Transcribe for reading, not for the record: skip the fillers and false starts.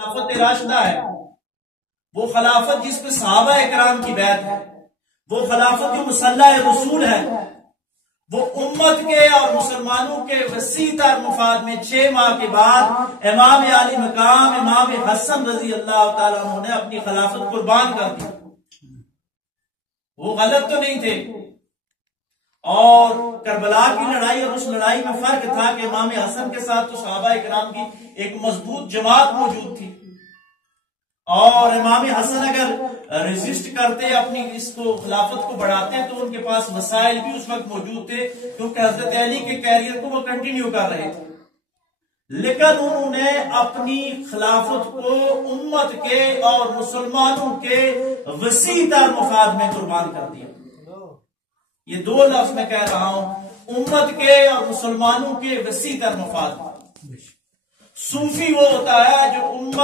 خلافت راشدہ ہے، وہ خلافت جس پہ صحابہ اکرام کی بیعت ہے، وہ خلافت جو مسلح رسول ہے، وہ امت کے اور مسلمانوں کے وسیع تر مفاد میں 6 ماہ کے بعد امام عالی مقام امام حسن رضی اللہ تعالیٰ عنہ نے اپنی خلافت قربان کر دی۔ وہ غلط تو نہیں تھے، اور کربلا کی لڑائی اور اس لڑائی میں فرق تھا کہ امام حسن کے ساتھ تو صحابہ اکرام کی ایک مضبوط جماعت موجود تھی، اور امام حسن اگر ریزسٹ کرتے اپنی اس کو خلافت کو بڑھاتے تو ان کے پاس وسائل بھی اس وقت موجود تھے، کیونکہ حضرت علی کے کیریئر کو وہ کنٹینیو کر رہے تھے، لیکن انہوں نے اپنی خلافت کو امت کے اور مسلمانوں کے وسیع تر مفاد میں قربان کر دیا۔ یہ 2 لفظ میں کہہ رہا ہوں، امت کے اور مسلمانوں کے وسیع تر مفاد۔ صوفی وہ ہوتا ہے جو امت